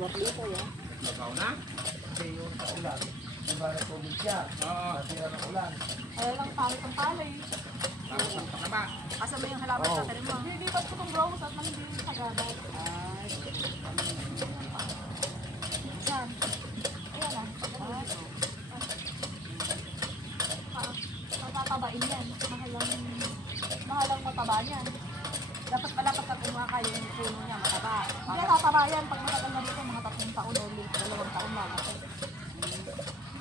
Dito yan. Magaw na? Kasi yung ulan, diba na tubig siya, Oo. natira ng ulan. Ay lang pangit ang palay. Tapos ang pakaba. Kasama yung halaman Oo. sa talim mo. Nilipat ko tong rose at hindi yung sagabal. Ay. Saan? Ayan lang. Matatabain yan. Mahalang mataba yan. Dapat pala pagka kumuha kayo yung puno niya, mataba. Hindi tataba yan. Pag matagal na dito, mga 3 taon o 2 taon lang.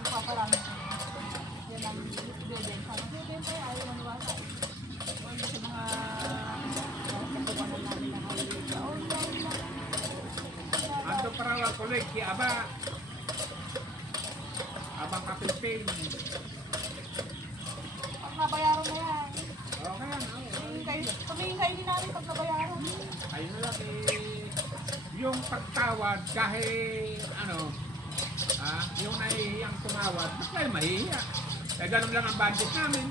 Paparami. Yan ang bibenta. Bibenta yan, ayaw maniwala. Wala sa mga kapuwanan namin na halilig. Oh, yan. Ando para ang kulig, si Aba. Abang kapilpil. Pag nabayaran na yan. Okay yan. Tumingin kayo din namin pag nabayaran. Ayun na lang yung pagtawad kahit ano, yung nahihiyang tumawad, mas kayo mahihiya. Kaya ganun lang ang budget namin.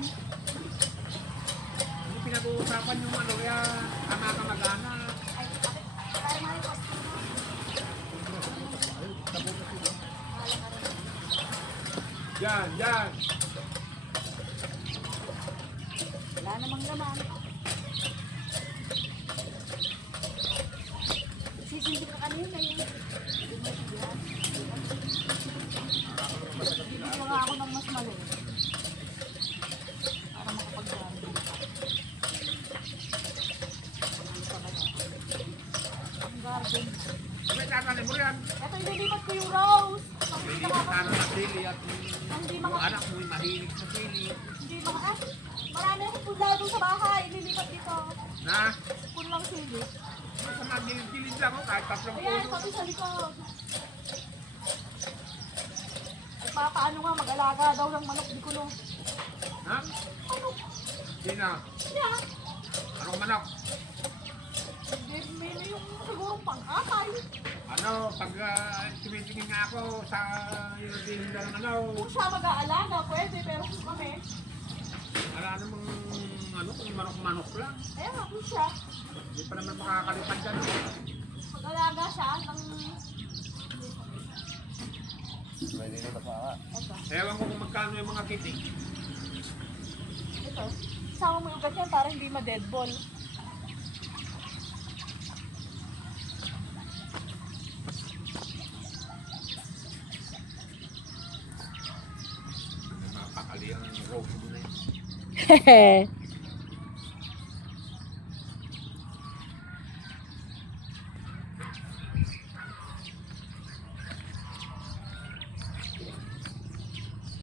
Hindi pinag-uusapan yung ano, kaya kamag-ana. Ay, kaya nga yung costume mo. Yan. Wala namang laman. Sisindi ka kanina yun. Bibigyan nga ako ng mas maliit. Para makapag-gamit. Ang garden. May tatanim mo yan. Ito ililipat ko yung rose. Kasi Hindi hindi mo mga tanong ng sili at hindi yung mga anak mo'y mahilig sa sili. hindi mga marami akong pula doon sa bahay. Ililipat dito. Na, Pulang sili. sa mga gilid-gilid lang ako kahit 3 Ayan, puno. pati sa likod. Ay, paano nga mag-alaga daw ng manok di kulo. Ha? Manok. Hindi na. Yeah. Anong manok? May yung siguro pang-atay. Ano, pag tumitingin nga ako sa yung tinda ng ano, Kung siya mag-aalaga, pwede. Pero kung kami, wala namang ano, kung manok-manok lang. ayan nga kung siya. Hindi pa naman makakalipad dyan. Mag-alaga siya ng... May nilipat pa nga. Ito. Ewan ko kung magkano yung mga kitik. Ito. Sama mo yung ugat yan para hindi ma-deadball. Napakali ang rope mo na yun.